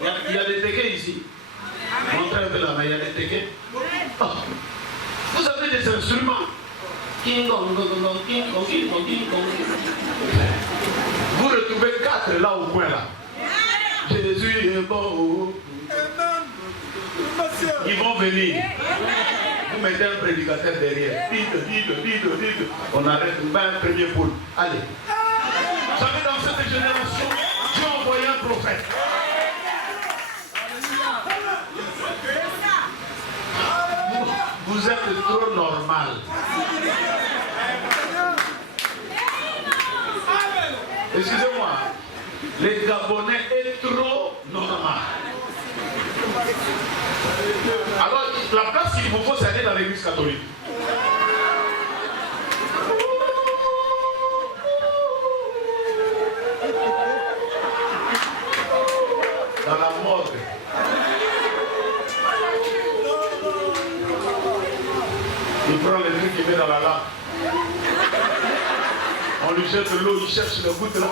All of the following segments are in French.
Il y a des téquets ici. Montrez un peu la main, il y a des téquets. Oh. Vous avez des instruments. Vous retrouvez 4 là au coin là. Jésus est bon. Ils vont venir. Vous mettez un prédicateur derrière. Dites. On arrête, on met un premier pôle. Allez. Vous savez, dans cette génération, Dieu a envoyé un prophète. Vous êtes trop normal. Excusez-moi. Les Gabonais est trop normal. Alors, la place qu'il vous faut, c'est aller dans l'église catholique. Dans la morgue. Il prend les trucs qu'il met dans la lampe. On lui jette de l'eau, il cherche le goutte là.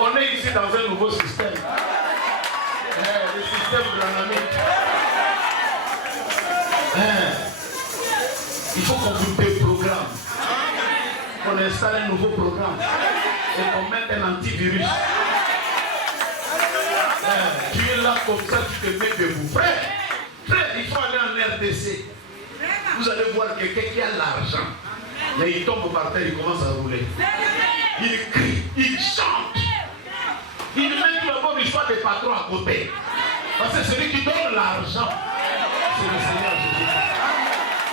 On est ici dans un nouveau système. Le système de l'anamique. Il faut qu'on vous déprogramme. Qu'on installe un nouveau programme. Et qu'on mette un antivirus. Tu es là comme ça, tu te mets debout. Frère, il faut aller en RDC. Vous allez voir quelqu'un qui a l'argent. Mais il tombe par terre, il commence à rouler. Il crie, il chante. Il met tout d'abord l'histoire des patrons à côté. Parce que celui qui donne l'argent, c'est le Seigneur Jésus.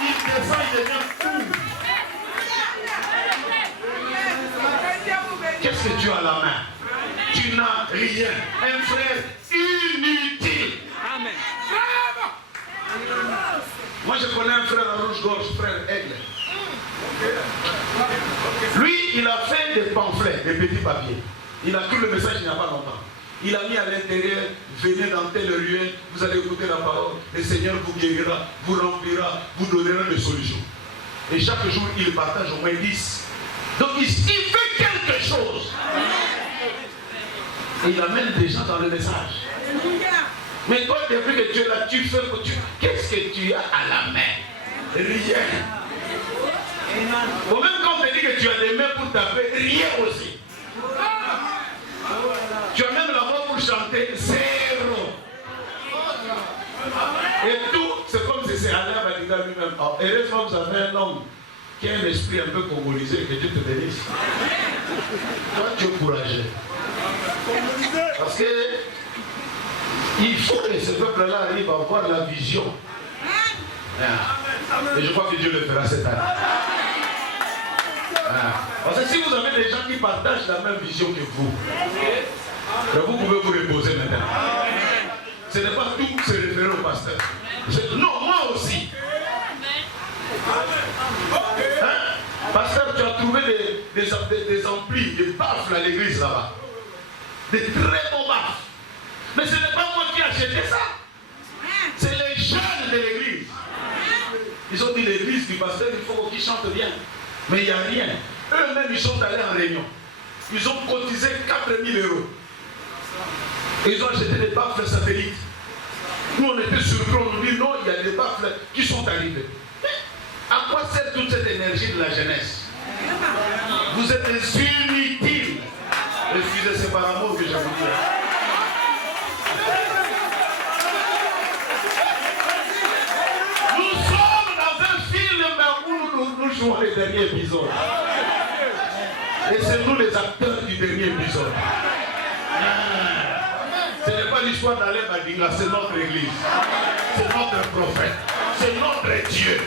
Il descend, il devient fou. Qu'est-ce que tu as à la main? Tu n'as rien. Un frère inutile. Amen. Moi je connais un frère à rouge-gorge, frère Aigle. Lui, il a fait des pamphlets, des petits papiers. Il a cru le message il n'y a pas longtemps. Il a mis à l'intérieur, venez dans telle ruelle, vous allez écouter la parole, le Seigneur vous guérira, vous remplira, vous donnera des solutions. Et chaque jour, il partage au moins 10. Donc il fait quelque chose. Et il amène des gens dans le message. Mais toi, depuis que tu es là, tu fais que tu... Qu'est-ce que tu as à la main? Rien. Ou même quand on te dit que tu as des mains pour taper, rien aussi. Tu as même la voix pour chanter, zéro. Et tout, c'est comme si c'est Alain Badiga lui-même. Heureusement, vous avez un homme qui a un esprit un peu congolisé, que Dieu te bénisse. Toi, tu es courageux. Parce que il faut que ce peuple-là arrive à avoir la vision. Et je crois que Dieu le fera cette année. Parce que si vous avez des gens qui partagent la même vision que vous, vous pouvez vous reposer maintenant. Ce n'est pas tout se référer au pasteur. Non, moi aussi. Pasteur, tu as trouvé des amplis, des baffles à l'église là-bas. Des très bons baffles. Mais ce n'est pas moi qui ai acheté ça. C'est les jeunes de l'église. Ils ont dit l'église du pasteur, il faut qu'ils chantent bien. Mais il n'y a rien. Eux-mêmes, ils sont allés en réunion. Ils ont cotisé 4 000 €. Et ils ont acheté des baffles satellites. Nous, on était surpris, on nous dit non, il y a des baffles qui sont arrivés. Mais à quoi sert toute cette énergie de la jeunesse? Vous êtes inutiles. Excusez, c'est par amour que j'ai voulu. Nous sommes dans un film où nous jouons les derniers épisodes. Et c'est nous les acteurs du dernier épisode. Ce n'est pas l'histoire d'Alain Badinga, c'est notre église. C'est notre prophète. C'est notre Dieu.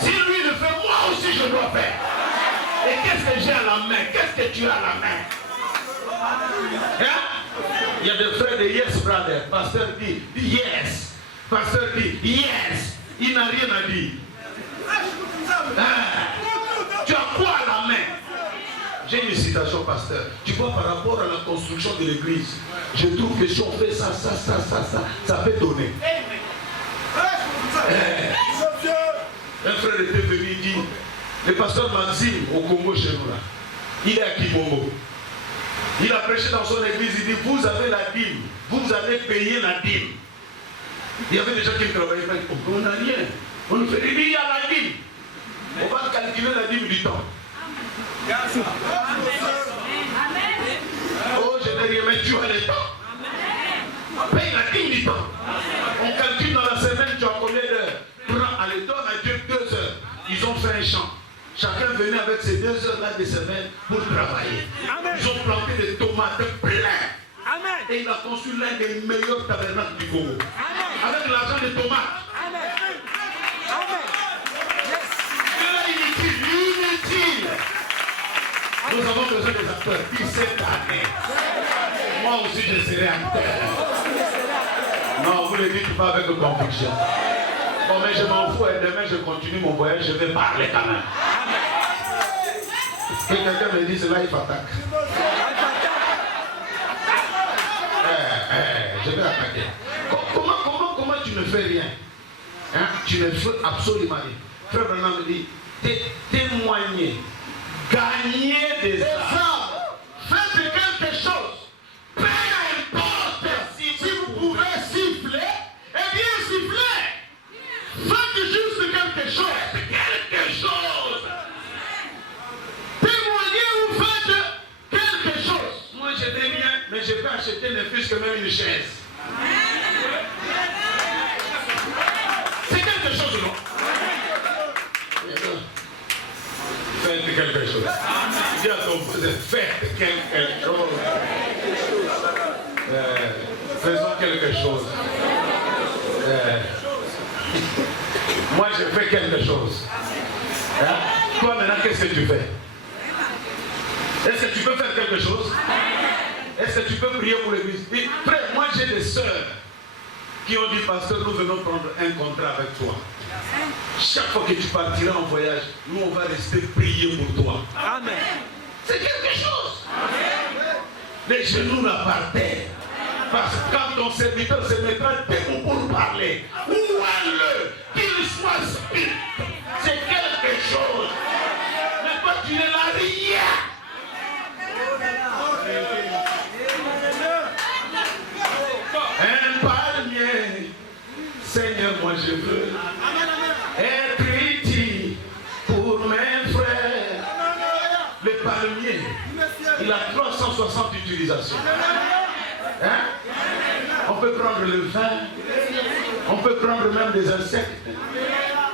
Si lui le fait, moi aussi je dois faire. Et qu'est-ce que j'ai à la main? Qu'est-ce que tu as à la main? Hein? Il y a des frères de Yes Brother. Pasteur dit yes. Pasteur dit yes. Il n'a rien à dire. Tu as quoi à la main? J'ai une citation, pasteur. Tu vois, par rapport à la construction de l'église, je trouve que si on fait ça peut donner. Un frère était venu, il dit, le pasteur Maxime au Congo chez nous là, il est à Kibongo. Il a prêché dans son église, il dit, vous avez la dîme, vous allez payer la dîme. Il y avait des gens qui ne travaillaient pas, on n'a rien. On nous fait, il y a la dîme. On va calculer la dîme du temps. Oh, je n'ai rien, mais tu as le temps. Paye la dîme du temps. On calcule dans la semaine, tu as combien d'heures? Prends, allez, donne à Dieu 2 heures. Ils ont fait un champ. Chacun venait avec ces 2 heures-là de semaine pour travailler. Amen. Ils ont planté des tomates pleines. Amen. Et il a construit l'un des meilleurs tabernacles du Congo. Amen. Avec l'argent des tomates. Amen. Amen. Yes. C'est là inutile. Nous avons besoin des acteurs. Puis cette année, moi aussi je serai acteur. Non, vous le dites pas avec conviction. Bon, mais je m'en fous et demain je continue mon voyage, je vais parler quand même. Et quelqu'un me dit cela, il m'attaque. Je vais attaquer. Comment tu ne fais rien? Hein? Tu ne fais absolument rien. Frère Branham me dit, témoigner, gagner des âmes, faites quelque chose. Peu importe si vous pouvez siffler, eh bien sifflez. Faites juste quelque chose. Quelque chose. Témoignez ou faites quelque chose. Moi je n'ai rien, mais je peux acheter ne plus que même une chaise. C'est quelque chose, non? Faites quelque chose. Dis à ton voisin, faites quelque chose. Faisons quelque chose. Moi, je fais quelque chose. Hein? Toi, maintenant, qu'est-ce que tu fais? Est-ce que tu peux faire quelque chose? Est-ce que tu peux prier pour l'église? Frère, moi, j'ai des sœurs qui ont dit, pasteur, nous venons prendre un contrat avec toi. Chaque fois que tu partiras en voyage, nous, on va rester prier pour toi. Amen. C'est quelque chose. Amen. Les genoux là par terre. Parce que quand ton serviteur se mettra debout pour parler, ou le qu'il soit spirit, c'est quelque chose. Mais toi, tu ne l'as rien. Un palmier, Seigneur, moi je veux être utile pour mes frères. Le palmier, il a 360 utilisations. Hein? On peut prendre le vin, on peut prendre même des insectes,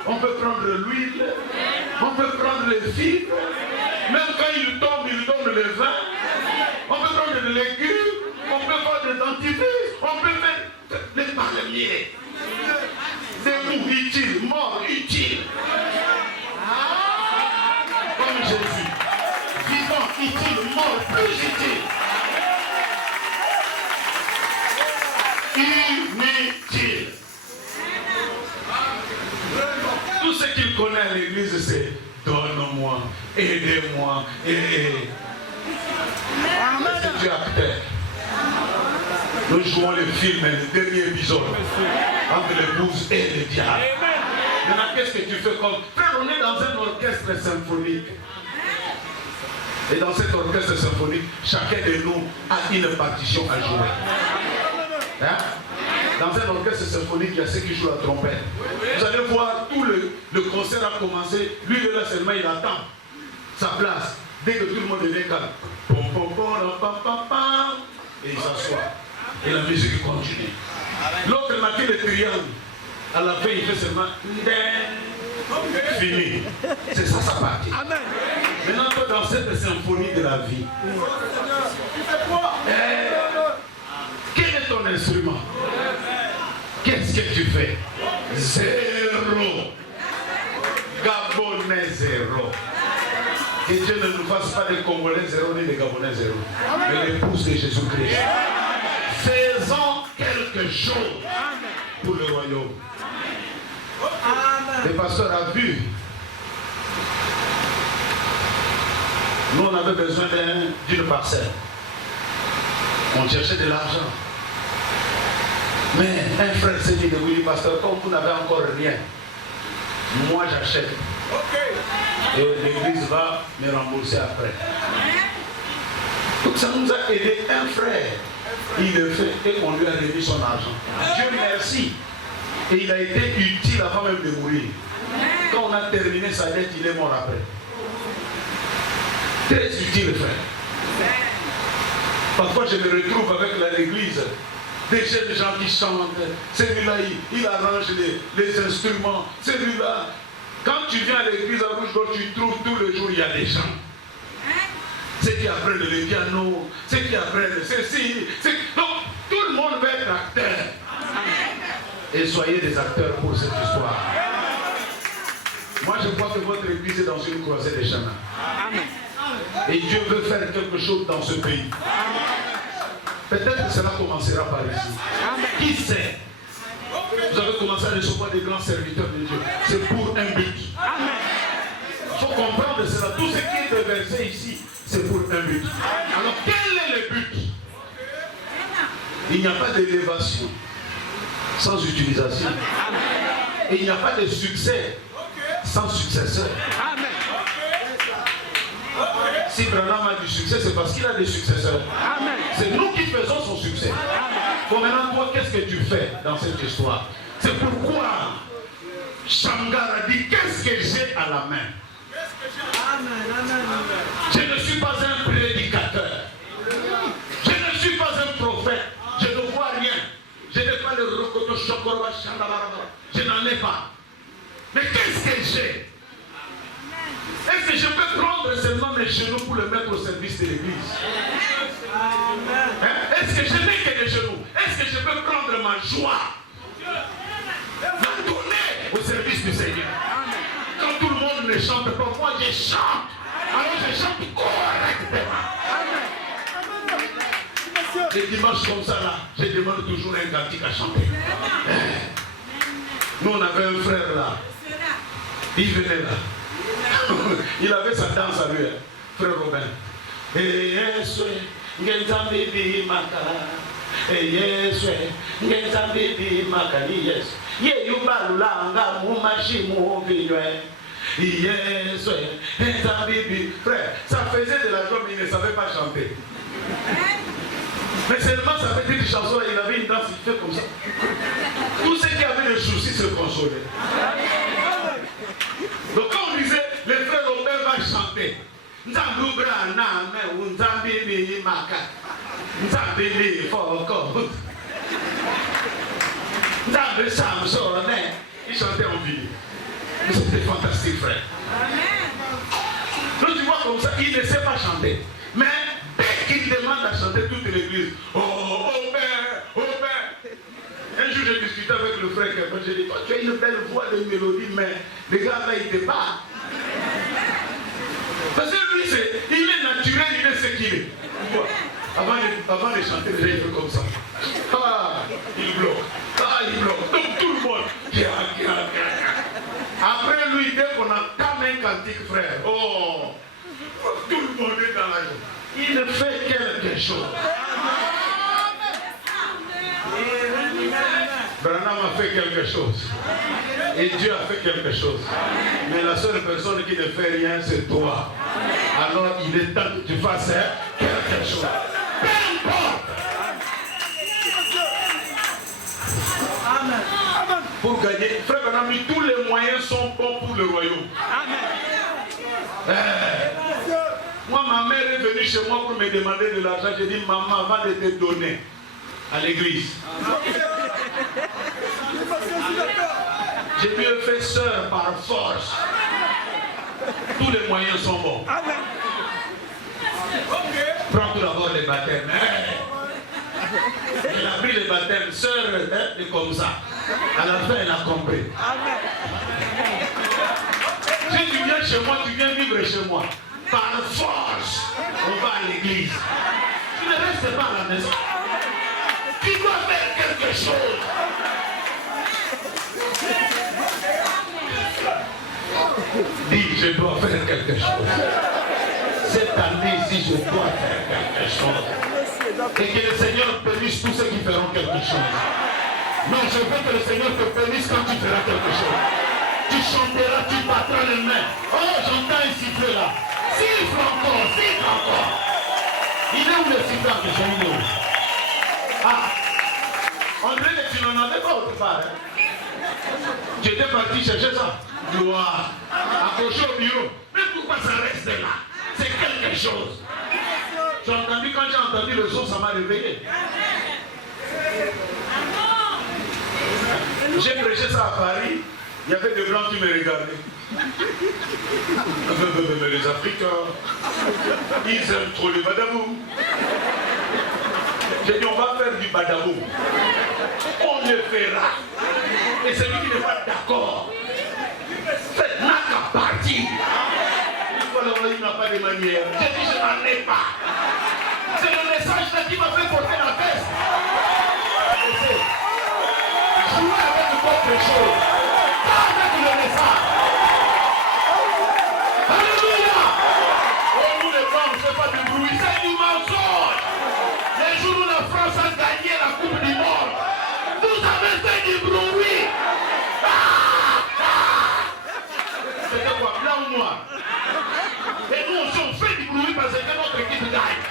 on peut prendre l'huile, on peut prendre les fibres, même quand il tombe, il donne le vin, on peut prendre des légumes, on peut faire des dentifrices, on peut mettre les palmiers, des mous utiles, morts utiles, comme Jésus, vivant utile, mort plus utile. Inutile. Tout ce qu'il connaît à l'église, c'est donne-moi, aidez-moi, et c'est Dieu acteur. Nous jouons le film, le dernier épisode, entre l'épouse et le diable. Maintenant, qu'est-ce que tu fais comme? Frère, on est dans un orchestre symphonique. Et dans cet orchestre symphonique, chacun de nous a une partition à jouer. Hein? Dans un orchestre symphonique, il y a ceux qui jouent la trompette. Vous allez voir, tout le concert a commencé. Lui, là seulement, il attend sa place. Dès que tout le monde est calme, et il s'assoit. Et la musique continue. L'autre matin, le triangle. À la fin, il fait seulement fini. C'est ça sa partie. Maintenant, toi, dans cette symphonie de la vie, quel est ton instrument? Qu'est-ce que tu fais? Zéro. Gabonais zéro. Que Dieu ne nous fasse pas des Congolais zéro ni des Gabonais zéro. Mais l'épouse de Jésus-Christ. Faisons quelque chose pour le royaume. Le pasteur a vu. Nous, on avait besoin d'une parcelle. On cherchait de l'argent. Mais un frère s'est dit, oui, pasteur, comme vous n'avez encore rien, moi j'achète. Et l'église va me rembourser après. Donc ça nous a aidé. Un frère, il le fait et on lui a remis son argent. Dieu merci. Et il a été utile avant même de mourir. Quand on a terminé sa dette, il est mort après. Très utile, frère. Parfois, je me retrouve avec l'église. Des jeunes gens qui chantent. Celui-là, il arrange les instruments. Celui-là, quand tu viens à l'église à Rouge-Gorge, tu trouves tous les jours, il y a des gens. Ceux qui apprennent le piano, ceux qui apprennent ceci. Donc, tout le monde va être acteur. Et soyez des acteurs pour cette histoire. Moi, je crois que votre église est dans une croisée des chemins. Et Dieu veut faire quelque chose dans ce pays. Peut-être que cela commencera par ici. Qui sait? Vous avez commencé à recevoir des grands serviteurs de Dieu. C'est pour un but. Il faut comprendre cela. Tout ce qui est déversé ici, c'est pour un but. Alors, quel est le but? Il n'y a pas d'élévation sans utilisation. Et il n'y a pas de succès sans successeur. Si Branham a du succès, c'est parce qu'il a des successeurs. C'est nous qui faisons son succès. Bon, maintenant, toi, qu'est-ce que tu fais dans cette histoire? C'est pourquoi Shamgar a dit, qu'est-ce que j'ai à la main? Je ne suis pas un prédicateur. Je ne suis pas un prophète. Je ne vois rien. Je n'ai pas le rokoto shokoroba shandabaraba. Je n'en ai pas. Mais qu'est-ce que j'ai? Est-ce que je peux prendre seulement mes genoux pour le mettre au service de l'église? Est-ce que je n'ai que les genoux? Est-ce que je peux prendre ma joie, la donner au service du Seigneur? Quand tout le monde ne chante pas, moi je chante. Alors je chante correctement. Les dimanches comme ça là, je demande toujours un cantique à chanter. Nous on avait un frère là. Il venait là. Il avait sa danse à lui, frère Robin. Et yes, Ngenzambibi Maka. Et yes, Ngenzambibi Maka. Yes. Ye yubalanga mumashimu vinwe. Yes, Ngenzambibi. Frère, ça faisait de la joie, mais il ne savait pas chanter. Mais seulement sa petite chanson, il avait une danse, il fait comme ça. Tous ceux qui avaient des soucis se consolaient. Donc quand on disait, le frère Robert va chanter. Nzambubra na me unzambili maka. Nzambili foko. Nzambili samsone. Il chantait en ville. Mais c'était fantastique, frère. Donc tu vois comme ça, il ne sait pas chanter. Mais dès qu'il demande à chanter toute l'église, oh, Robert, Robert. Un jour, j'ai discuté avec le frère quelqu'un, j'ai dit, toi, tu as une belle voix de mélodie, mais les gars là, ils te battent. Parce que lui, il est naturel, il est ce qu'il est. Avant de chanter, déjà, il fait comme ça. Ah, il bloque. Ah, il bloque. Donc tout le monde. Après lui, dès qu'on entame un cantique, frère, oh, tout le monde est dans la joie. Il fait quelque chose. Branham a fait quelque chose. Et Dieu a fait quelque chose. Mais la seule personne qui ne fait rien, c'est toi. Alors il est temps que tu fasses quelque chose. Peu importe. Amen. Pour gagner, frère Branham, tous les moyens sont bons pour le royaume. Moi, ma mère est venue chez moi pour me demander de l'argent. J'ai dit, maman, avant de te donner à l'église, j'ai mieux fait sœur par force. Tous les moyens sont bons. Prends tout d'abord les baptêmes. Elle a pris les baptêmes, sœur, et comme ça. À la fin, elle a compris. Si tu viens chez moi, tu viens vivre chez moi. Par force, on va à l'église. Tu ne restes pas à la maison. Tu dois faire quelque chose. Dis, je dois faire quelque chose. Cette année-ci, je dois faire quelque chose. Et que le Seigneur bénisse tous ceux qui feront quelque chose. Non, je veux que le Seigneur te bénisse quand tu feras quelque chose. Tu chanteras, tu battras les mains. Oh, j'entends un sifflet là. Siffle encore, siffle encore. Il est où le citron que j'ai eu? Ah, on dirait que tu n'en avais pas autre part. Hein? Tu étais parti chercher ça. Gloire. Accroché au bureau. Mais pourquoi ça reste là? C'est quelque chose. J'ai entendu, quand j'ai entendu le son, ça m'a réveillé. J'ai prêché ça à Paris. Il y avait des blancs qui me regardaient. Mais les Africains, ils aiment trop le badabou. J'ai dit, on va faire du badabou. On le fera. Et celui qui n'est pas d'accord, faites n'a qu'à partir. Il n'a pas de manière. J'ai dit, je n'en ai pas. C'est le message là qui m'a fait porter la veste. Jouez avec d'autres choses. Pas avec le message. Alléluia. Oh, nous les blancs, on ne fait pas de bruit. C'est du mensonge. Les jours où la France a gagné la Coupe du Monde, vous avez fait du bruit. C'était quoi, blanc ou noir? Et nous aussi on fait du bruit parce que notre équipe gagne.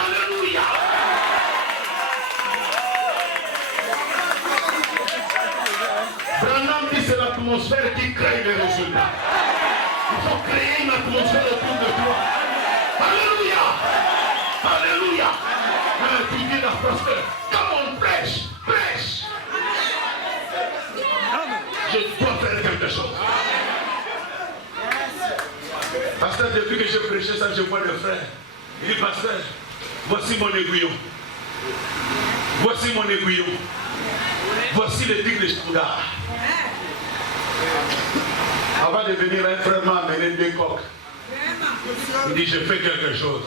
Alléluia. Branham dit c'est l'atmosphère qui crée les résultats. Il faut créer une atmosphère autour de toi. Alléluia. Alléluia. Tu dis la prospère. Comme on prêche, prêche. Je dois faire quelque chose. Pasteur, depuis que j'ai prêché ça, je vois le frère. Il dit, pasteur, voici mon aiguillon. Voici mon aiguillon. Voici le tigre de Shouda. Avant de venir, un frère m'a amené 2 coques. Il dit, je fais quelque chose.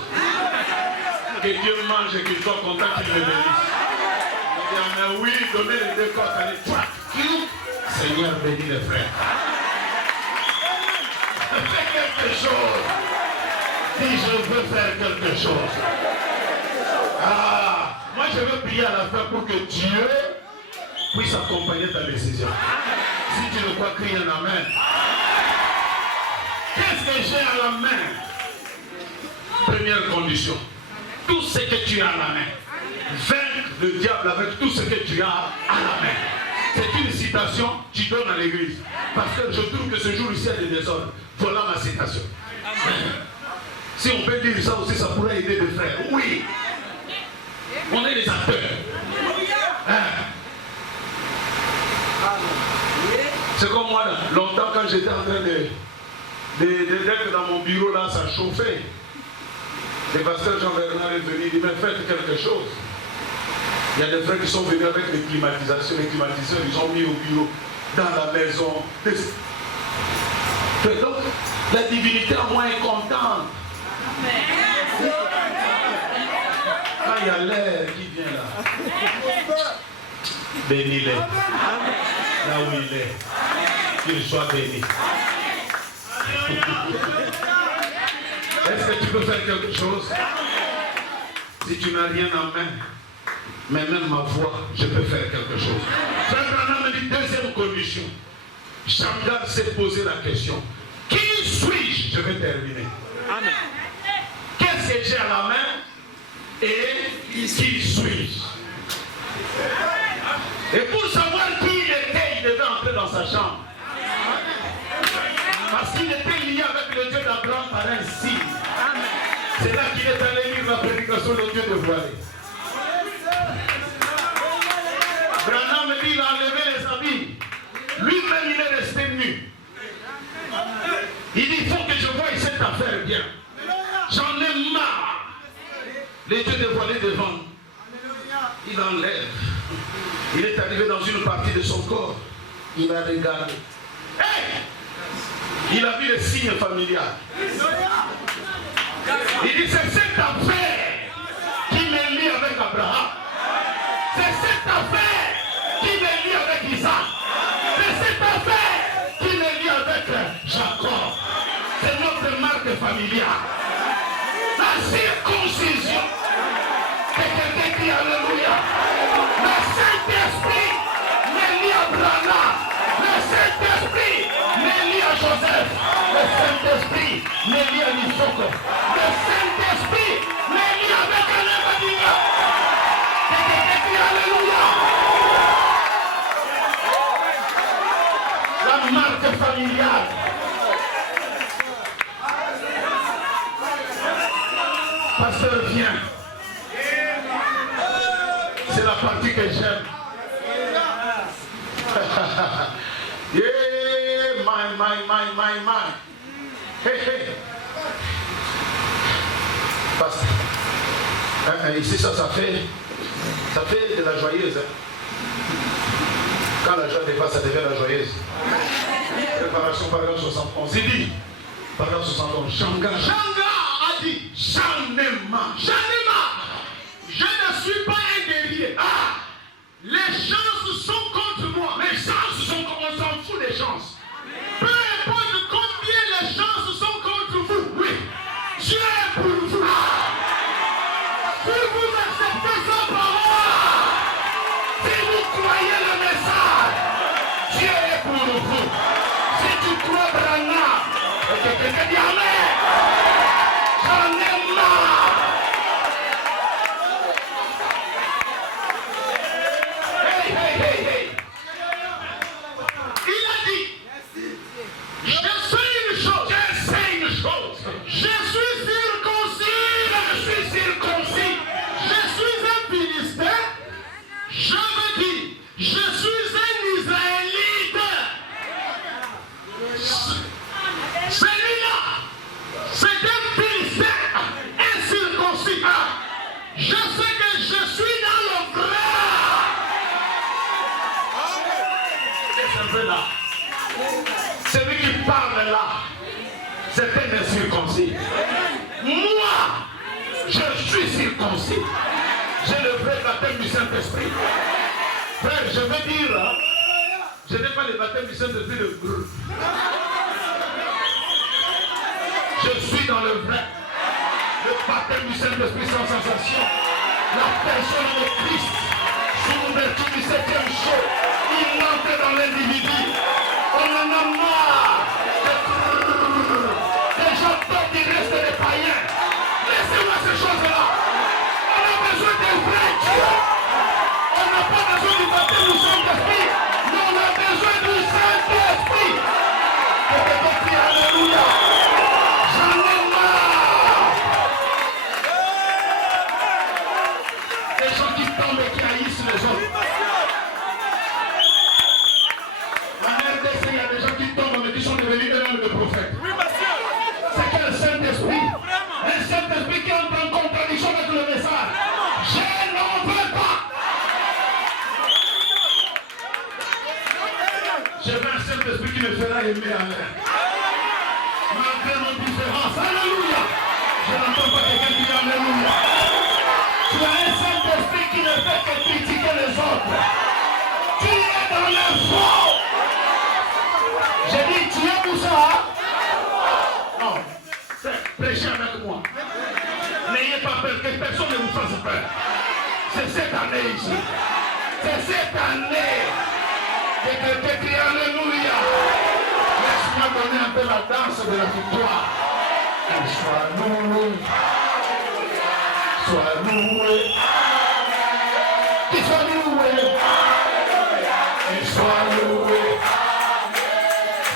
Que Dieu mange et qu'il soit content qu'il me bénisse. Il dit, mais oui, donnez les 2 coques. Allez, toi, Seigneur, bénis les frères. Fais quelque chose. Dis, je veux faire quelque chose. Ah, moi je veux prier à la fin pour que Dieu puisse accompagner ta décision. Si tu le crois, crie un amen. Qu'est-ce que j'ai à la main? Première condition. Tout ce que tu as à la main. Vaincre le diable avec tout ce que tu as à la main. C'est une citation que tu donnes à l'église. Parce que je trouve que ce jour ici il y a des désordres. Voilà ma citation. Si on peut dire ça aussi, ça pourrait aider les frères. Oui. On est des acteurs. Hein? C'est comme moi, longtemps quand j'étais en train d'être dans mon bureau, là, ça chauffait. Le pasteur Jean-Bernard est venu, il dit, mais faites quelque chose. Il y a des frères qui sont venus avec les climatisations. Les climatiseurs, ils ont mis au bureau, dans la maison. Donc, la divinité en moi est contente. Quand il y a l'air qui vient là, bénis-les. Là où il est, qu'il soit béni. Est-ce que tu peux faire quelque chose? Si tu n'as rien en main, mais même ma voix, je peux faire quelque chose. Frère Branham me dit, deuxième condition. Shamgar s'est posé la question. Qui suis-je? Je vais terminer. Amen. Qu'est-ce que j'ai à la main? Et qui suis-je? Et pour savoir qui il était, il devait entrer dans sa chambre. Parce qu'il était lié avec le Dieu d'Abraham par un signe. C'est là qu'il est allé lire la prédication de Dieu de voilé. Branham dit, il a enlevé les habits. Lui-même, il est resté nu. Il dit, il faut que je voie cette affaire bien. J'en ai marre. Les dieux dévoilés devant. Il enlève. Il est arrivé dans une partie de son corps. Il a regardé. Hey! Il a vu le signe familial. Il dit, c'est cette affaire qui me lie avec Abraham. C'est cette affaire qui me lie avec Isaac. C'est cette affaire qui me lie avec Jacob. C'est notre marque familiale. La circoncision. Et quelqu'un dit Alléluia. Le Saint-Esprit me lie à Branham. Le Saint-Esprit me lie à Joseph. Le Saint-Esprit me lie à Nisoko. Le Saint-Esprit partie que j'aime. Yeah, my. Hey. Parce ici, ça fait de la joyeuse. Quand la joie dépasse, ça devient la joyeuse. Préparation, paragraphe 71. Il dit, paragraphe 71, Shanga a dit, j'en ai marre. Je ne suis pas un guerrier. Les chances sont contre moi. Les chances sont contre moi. On s'en fout des chances. Peu importe combien les chances sont contre vous. Oui. Dieu est pour vous. Si vous acceptez sa parole, si vous croyez le message, Dieu est pour vous. Si tu crois Branham, et que quelqu'un dit Amen, j'en ai marre. Hey. Il a dit, je sais une chose. Je suis circoncis. Je suis un Philistin. Je veux dire, je suis un Israélite. Celui-là, c'est un Philistin incirconcis. Je sais que je suis dans le vrai. C'est un peu là. Celui qui parle là, c'est un incirconcis. Moi, je suis circoncis. J'ai le vrai baptême du Saint-Esprit. Frère, je veux dire, je n'ai pas le baptême du Saint-Esprit de brûle. Je suis dans le vrai. Le baptême du Saint-Esprit sans sensation. La personne de Christ, sous l'ouverture du 7e jour, il entre dans l'individu. On en a marre. Les gens tombent du reste des païens. Laissez-moi ces choses-là. On a besoin d'un vrai Dieu. On n'a pas besoin du baptême du Saint-Esprit, mais on a besoin du Saint-Esprit. Que quelqu'un crie Alléluia. J'en ai marre. Les gens qui tombent et qui haïssent les autres. En RDC, il y a des gens qui tombent mais qui sont devenus des hommes de prophètes. C'est quel Saint-Esprit? Un Saint-Esprit qui entre en contradiction avec le message. Je n'en veux pas. Je veux un Saint-Esprit qui me fera aimer en l'air. Malgré nos différences. Alléluia. Je n'entends pas quelqu'un qui dit Alléluia. Tu as un Saint-Esprit qui ne fait que critiquer les autres. Tu es dans le faux. J'ai dit, tu es pour ça? Non. Prêchez avec moi. N'ayez pas peur, que personne ne vous fasse peur. C'est cette année ici. C'est cette année. Que quelqu'un crie Alléluia. Laisse-moi donner un peu la danse de la victoire. Et sois loué. Sois loué. Qu'il soit loué. Et sois loué.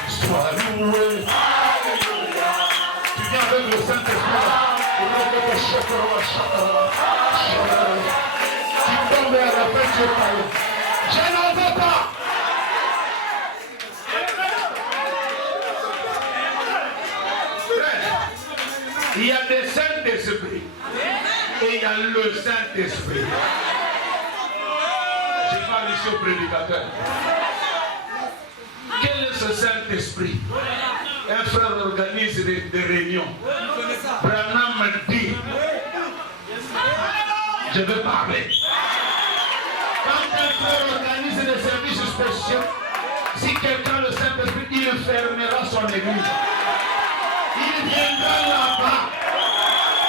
Sois loué. Tu viens avec le Saint-Esprit. Tu tombes à la fin, tu es païen. Je n'en veux pas. Il y a des Saint-Esprit et il y a le Saint-Esprit. Je parle ici au prédicateur. Quel est ce Saint-Esprit? Un frère organise des réunions. Branham me dit, je veux parler. Quand un frère organise des services spéciaux, si quelqu'un le Saint-Esprit, il fermera son église. Il viendra là-bas.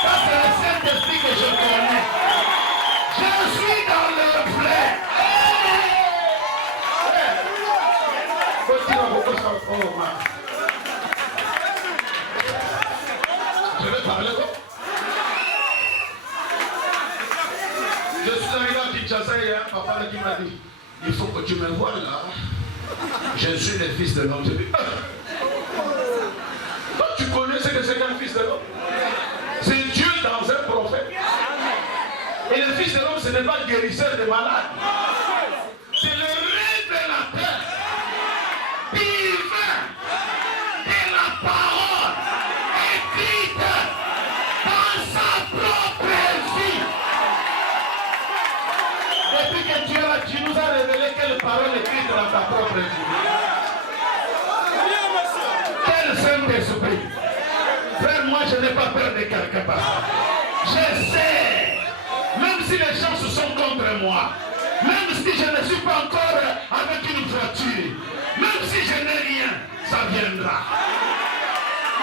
Ça c'est le Saint-Esprit que je connais. Je suis dans le vrai. Je vais parler. Je suis arrivé à Kinshasa et un papa qui m'a dit, il faut que tu me vois là. Je suis le fils de l'homme. Je dis, toi tu connais ce que c'est qu'un fils de l'homme? C'est Dieu dans un prophète. Et le Fils de l'homme, ce n'est pas le guérisseur des malades. C'est le révélateur divin de la parole écrite dans sa propre vie. Depuis que tu es là, tu nous as révélé quelle parole écrite dans ta propre vie. Quel Saint-Esprit. Frère, moi je n'ai pas peur de quelque part. Je sais, même si les gens se sont contre moi, même si je ne suis pas encore avec une voiture, même si je n'ai rien, ça viendra.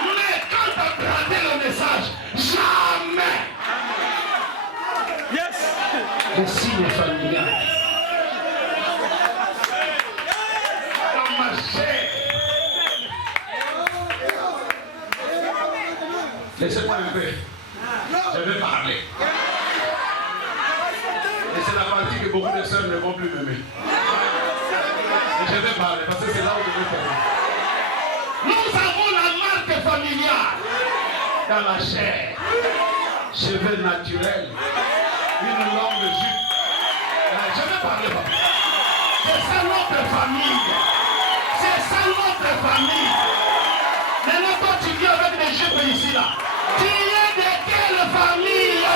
Mais quand tu as gardé le message, jamais. Yes. Le signe familial. Dans ma chair. Laissez-moi un peu. Je vais parler. Et c'est la partie que beaucoup de sœurs ne vont plus m'aimer. Et je vais parler parce que c'est là où je vais parler. Nous avons la marque familiale dans la chair. Cheveux naturels. Une longue jupe. Je vais parler. C'est ça notre famille. C'est ça notre famille. Maintenant, quand tu viens avec des jupes ici, là, tu es de quelle famille?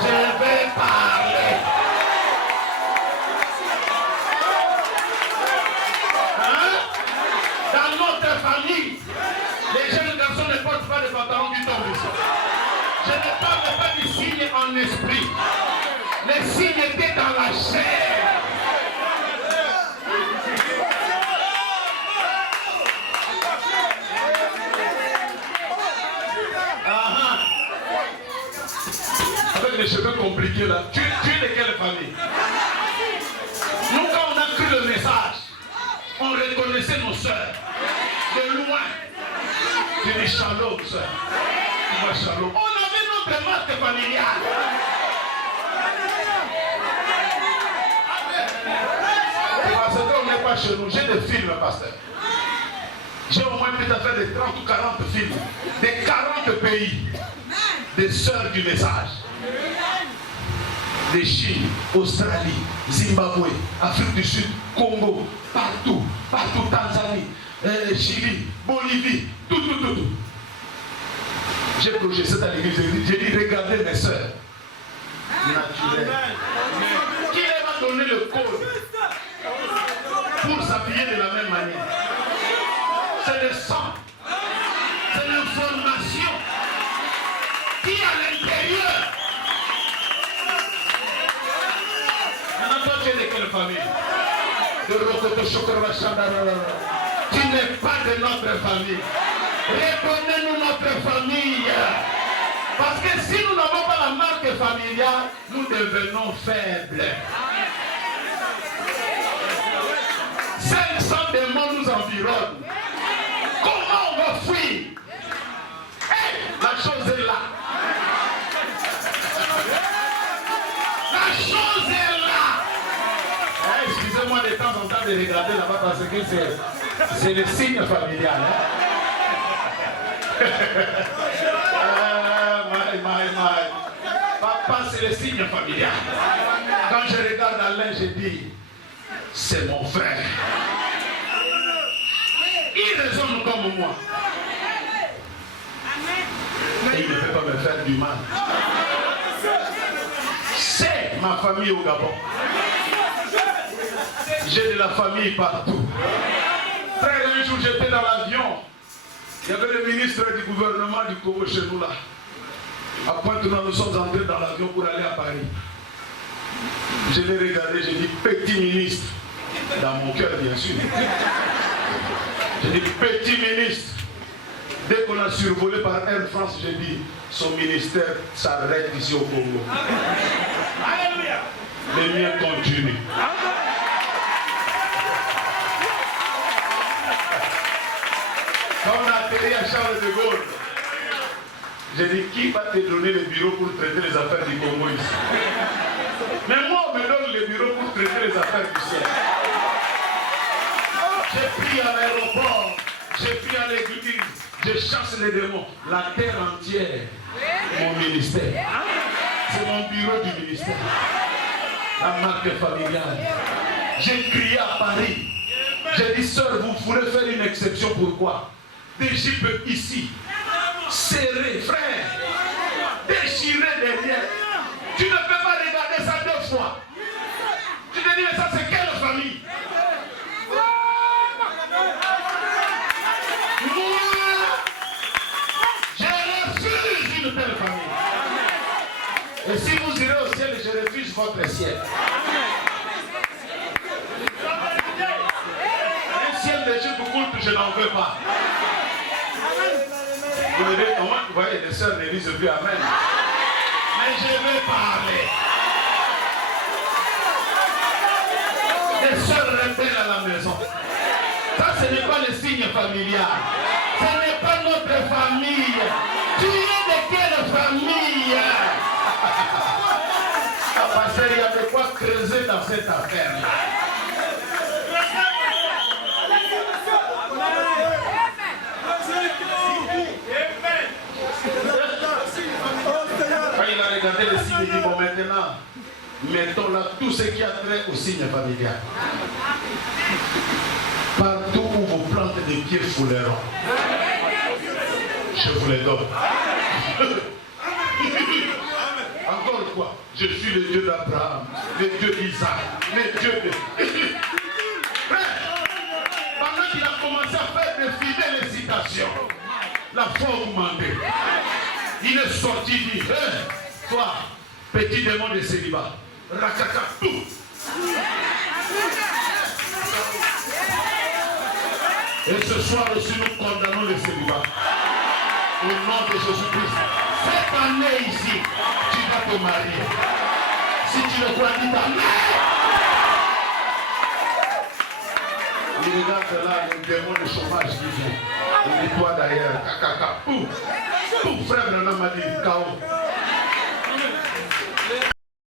Je vais parler. Hein? Dans notre famille, les jeunes garçons ne portent pas de pantalons qui tombent ici. Je ne parle pas du signe en esprit. Le signe était dans la chair. Avec les cheveux compliqués là, tu es de quelle famille? Nous, quand on a cru le message, on reconnaissait nos soeurs de loin. Tu dis shalom, soeur. Tu vois shalom. On avait notre marque familiale. Parce qu'on n'est pas chez nous. J'ai des films, pasteur. J'ai au moins peut-être fait des 30 ou 40 films. Des 40 pays. Des sœurs du message. De Chine, Australie, Zimbabwe, Afrique du Sud, Congo, partout, Tanzanie, Chili, Bolivie, tout. J'ai prêché ça à l'église, j'ai dit regardez mes sœurs naturelles. Qui leur a donné le code pour s'habiller de la même manière? C'est le sang, c'est l'information qui est à l'intérieur. Maintenant, toi, tu es de quelle famille? Tu n'es pas de notre famille. Reconnais-nous notre famille. Parce que si nous n'avons pas la marque familiale, nous devenons faibles. 500 démons nous environnent. Comment on va fuir? La chose est là. La chose est là. Excusez-moi de temps en temps de regarder là-bas parce que c'est le signe familial. Papa, c'est le signe familial. Quand je regarde Alain, je dis, c'est mon frère. Il raisonne comme moi. Et il ne peut pas me faire du mal. C'est ma famille au Gabon. J'ai de la famille partout. Frère, un jour j'étais dans l'avion. Il y avait le ministre du gouvernement du Congo chez nous là. À Pointe-Noire, nous sommes entrés dans l'avion pour aller à Paris. Je l'ai regardé, j'ai dit petit ministre. Dans mon cœur, bien sûr. J'ai dit petit ministre. Dès qu'on a survolé par Air France, j'ai dit son ministère s'arrête ici au Congo. Alléluia. Les miens continuent. Quand on a atterri à Charles de Gaulle, j'ai dit qui va te donner le bureau pour traiter les affaires du Congo ici? Mais moi, on me donne le bureau pour traiter les affaires du ciel. J'ai pris à l'aéroport, j'ai pris à l'église, Je chasse les démons. La terre entière, mon ministère. C'est mon bureau du ministère. La marque familiale. J'ai crié à Paris. J'ai dit, sœur, vous voulez faire une exception. Pourquoi? D'Égypte ici. Serré, frère. Déchiré derrière. Tu ne peux pas regarder ça 2 fois. Tu te dis, mais ça c'est quelle famille? Moi, je refuse une telle famille. Et si vous irez au ciel, je refuse votre ciel. Un ciel d'Égypte culte, je n'en veux pas. Vous voyez, les sœurs ne disent plus Amen. Mais je vais parler. Les sœurs rebelles à la maison. Ça, ce n'est pas le signe familial. Ce n'est pas notre famille. Tu es de quelle famille? Ah, pasteur, il y a de quoi creuser dans cette affaire-là. Quand il a regardé le signe, il dit, bon, maintenant, mettons là tout ce qui a trait au signe familial. Partout où vous plantez des pieds fouleront, je vous les donne. Encore quoi? Je suis le Dieu d'Abraham, le Dieu d'Isaac, le Dieu de... Pendant qu'il a commencé à faire des fidèles citations, la foi augmentée. Il est sorti, il dit, hey, toi, petit démon de célibat, rakaka, tout. Et ce soir aussi, nous condamnons le célibat. Au nom de Jésus-Christ. Cette année ici, tu vas te marier. Si tu le crois, dis ta mère. Il regarde là, le démon de chômage qui vient. Il dit toi d'ailleurs, kakaka, pouf. Tout frère Branham m'a dit, K.O.